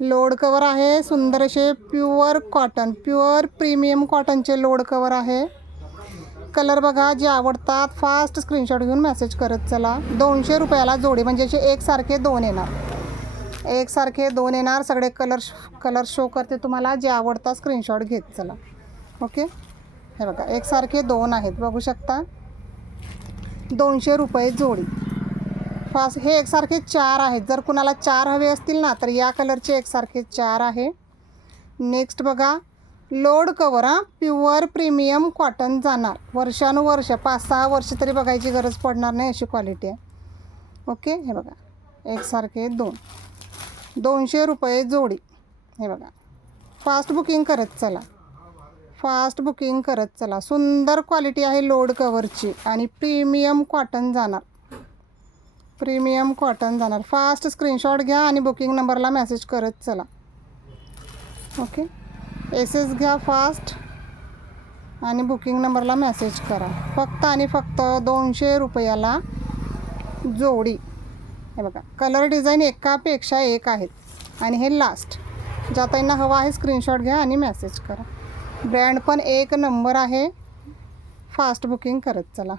Load cover आहे, सुंदर असे प्युअर कॉटन, प्युअर प्रीमियम कॉटनचे लोड कवर आहे. कलर बघा, जे आवडतात फास्ट स्क्रीनशॉट घेऊन मेसेज करत चला. 200 रुपयाला जोडी, म्हणजे असे एकसारखे दोन येणार, एकसारखे दोन येणार. सगळे कलर शो करते तुम्हाला, जे आवडतात स्क्रीनशॉट घेत चला. ओके, हे बघा एकसारखे दोन आहेत, बघू शकता. 200 रुपये जोडी. फास्ट हे एकसारखे 4 आहेत. जर कुणाला 4 हवे असतील ना, तर या कलरचे एकसारखे 4 आहे. नेक्स्ट बघा, load cover, pure premium cotton जाणार वर्षानुवर्ष, 5-6 वर्ष तरी बघायची गरज पडणार नाही, अशी क्वालिटी आहे. ओके, हे बघा एकसारखे दोन, 200 रुपये जोडी. हे बघा, फास्ट बुकिंग करत चला, फास्ट बुकिंग करत चला. सुंदर क्वालिटी आहे लोड कवरची आणि प्रीमियम कॉटन जाणार, प्रीमियम कॉटन जाणार. फास्ट स्क्रीनशॉट घ्या आणि बुकिंग नंबरला मेसेज करत चला. ओके, एस घ्या फास्ट आणि बुकिंग नंबरला मेसेज करा. फक्त आणि फक्त 200 रुपयाला जोडी. हे बघा, कलर डिझाईन एकापेक्षा एक आहेत आणि हे लास्ट. ज्या ताईंना हवा आहे स्क्रीनशॉट घ्या आणि मेसेज करा. ब्रँड पण एक नंबर आहे. फास्ट बुकिंग करत चला.